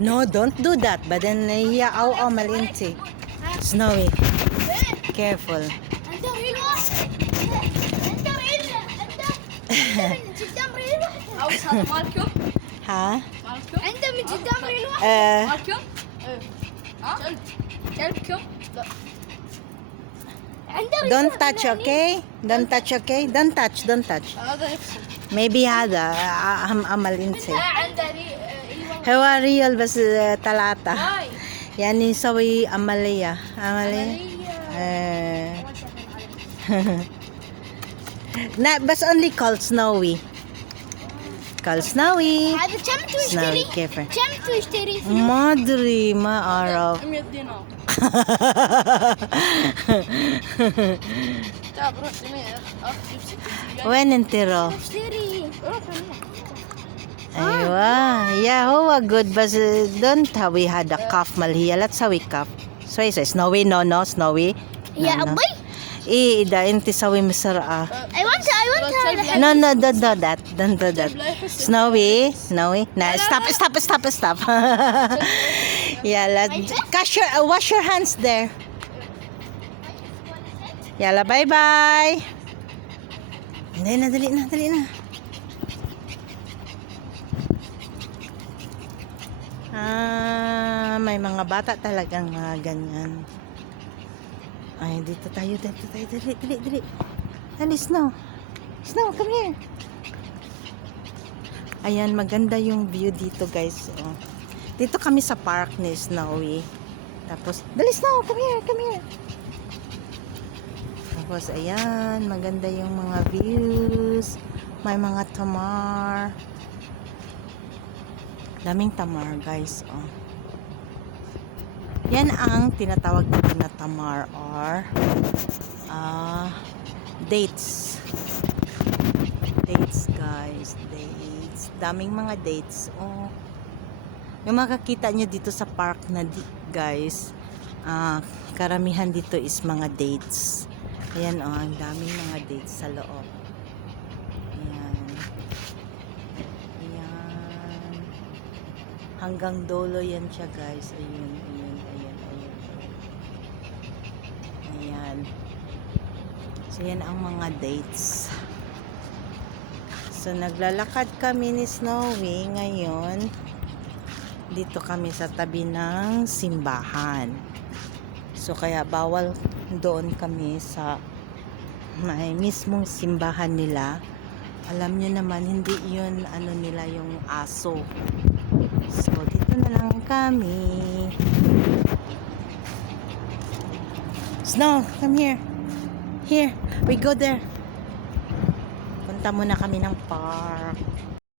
No, don't do that. But then, yeah, Amal inti. Snowy. Careful. انت حلوة. انت حلوة. انت من قدام حلوة. عاوز هذا مالكم؟ Ha? مالكم؟ انت من قدام حلوة. مالكم؟ ها؟ كلبكم؟ لا. Don't touch, okay? Don't touch, okay? Don't touch, don't touch. هذا يفصل. Maybe هذا عمل انت. عندها هو ريال بس ثلاثة. هاي. يعني يسوي عملية. عملية. لا بس only called Snowy. Called Snowy. هذا كم Snowy تشتري؟ كيف؟ كم تشتري؟ ما أدري ما أعرف. 100 دينار. تعال روح جميع جيب 6 وين انت رو؟ اشتري. أيوة يا هو good بس don't تسوي هذا كاف ملهية لا تسوي كاف. سوي Snowy no no Snowy. يا No, no. أبي. إيه إذا أنت تسوي مسرعة. I want هذا. No no don't do that don't do that. Snowy Snowy nah stop. يلا wash your hands there. يلا باي باي. dali na. May mga bata talagang ganyan. Ay, dito tayo. Dali. Dali, Snow, come here. Ayan, maganda yung view dito, guys. Oh. Dito kami sa park ni Snowy. Tapos, dali, Snow, come here. Tapos, ayan, maganda yung mga views. May mga tamar. Daming tamar, guys. Oh. Yan ang tinatawag dito na tamar or dates. Dates, guys. Dates. Daming mga dates. Oh. Yung makakita nyo dito sa park na guys, karamihan dito is mga dates. Ayan, oh, ang daming mga dates sa loob. Hanggang dolo yan siya, guys. Ayan. So, yan ang mga dates. So, naglalakad kami ni Snowy ngayon. Dito kami sa tabi ng simbahan. So, kaya bawal doon kami sa may mismong simbahan nila. Alam nyo naman, hindi yun ano nila yung aso. So, dito na lang kami. Snow, come here. Here, we go there. Punta muna kami ng park.